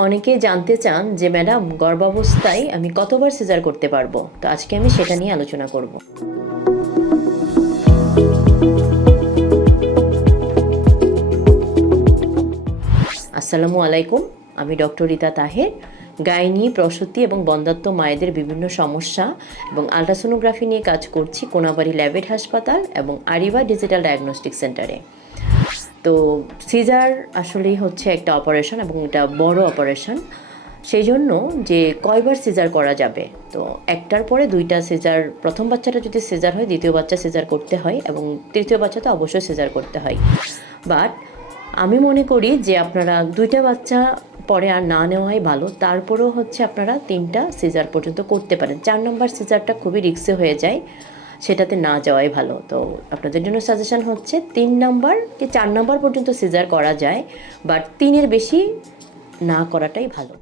অনেকেই জানতে চান যে ম্যাডাম গর্ভাবস্থায় আমি কতবার সিজার করতে পারবো, তো আজকে আমি সেটা নিয়ে আলোচনা করব। আসসালামু আলাইকুম, আমি ডক্টর রিতা তাহের। গাইনি, প্রসূতি এবং বন্ধ্যাত্ব মায়েদের বিভিন্ন সমস্যা এবং আলট্রাসোনোগ্রাফি নিয়ে কাজ করছি কোনাবাড়ি ল্যাবেট হাসপাতাল এবং আরিবা ডিজিটাল ডায়াগনস্টিক সেন্টারে। তো সিজার আসলেই হচ্ছে একটা অপারেশন এবং এটা বড় অপারেশন। সেই জন্য যে কয়বার সিজার করা যাবে, তো একটার পরে দুইটা সিজার, প্রথম বাচ্চাটা যদি সিজার হয় দ্বিতীয় বাচ্চা সিজার করতে হয় এবং তৃতীয় বাচ্চাটা অবশ্যই সিজার করতে হয়। বাট আমি মনে করি যে আপনারা দুইটা বাচ্চা পরে আর না নেওয়াই ভালো, তারপরেও হচ্ছে আপনারা তিনটা সিজার পর্যন্ত করতে পারেন। 4 নম্বর সিজারটা খুবই রিস্কি হয়ে যায়, সেটাতে না যাওয়াই ভালো। তো আপনাদের জন্য সাজেশন হচ্ছে 3 নম্বর কি 4 নম্বর পর্যন্ত সিজার করা যায়, বাট 3-এর বেশি না করাটাই ভালো।